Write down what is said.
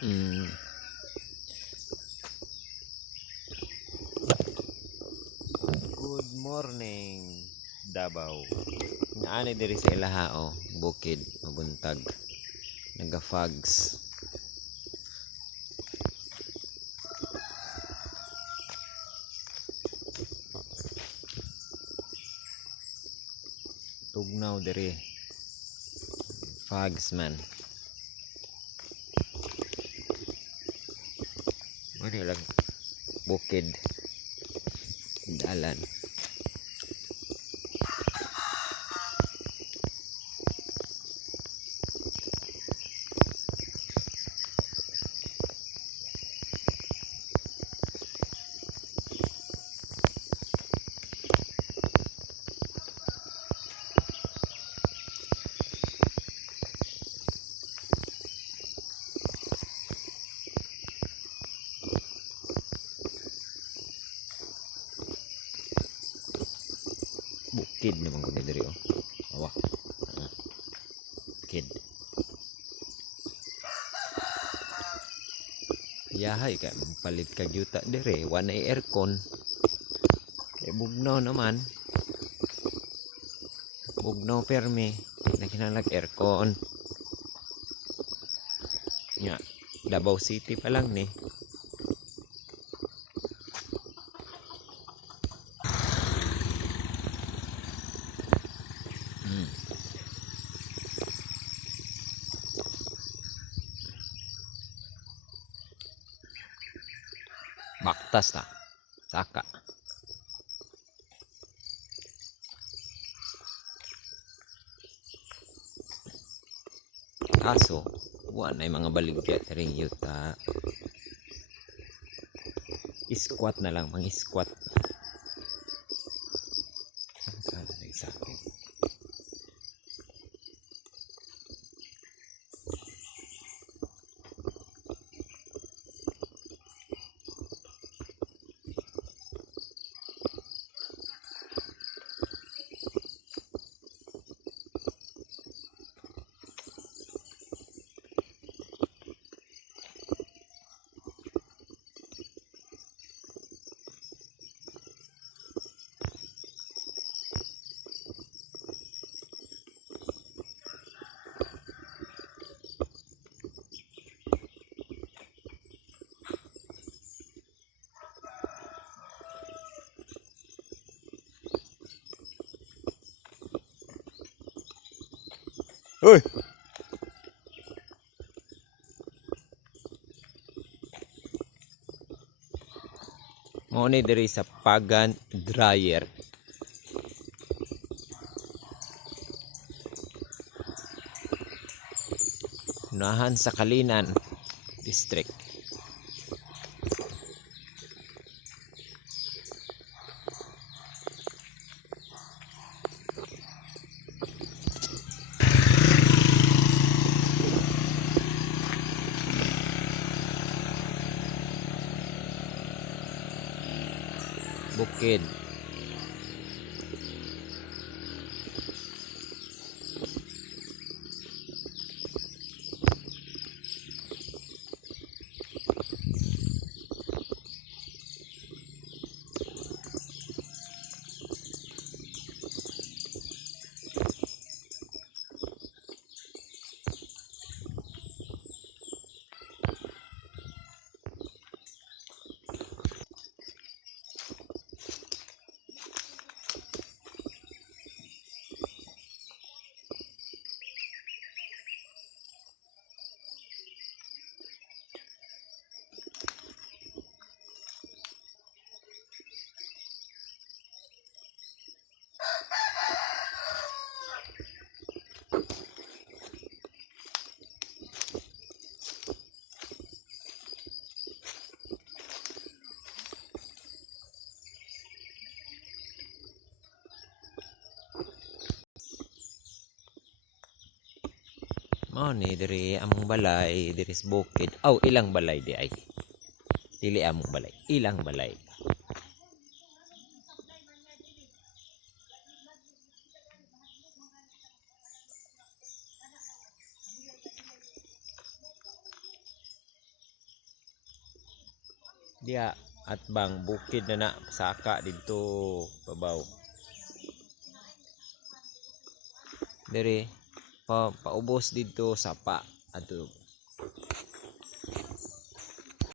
Mm. Good morning, Davao. Naani diri sa ilahao, bukid, mabuntag, nagafags. Tugnaw diri, fags man. Ano lang, bukid, dalan. Bukid naman ko diri oh. Awa. Bukid. Yahay kay palit kag yuta diri, wala aircon. Kay bugnaw naman. Bugnaw permi, na kinalag aircon. Nya, Davao City pa lang ni. Baktas ta. Saka. Kaso, wala na mga baligya ring yuta. Squat na lang, mga squat. Sa akin. Hoy. Mo ni diri sa Pagan Dryer. Unahan sa Kalinan District. Bukid. Mao ni diri among balay diri sa bukid. Aw ilang balay di ay. Dili among balay, ilang balay. Dia at bang bukid na saka dito pabaw. Diri paubos dito sapa ato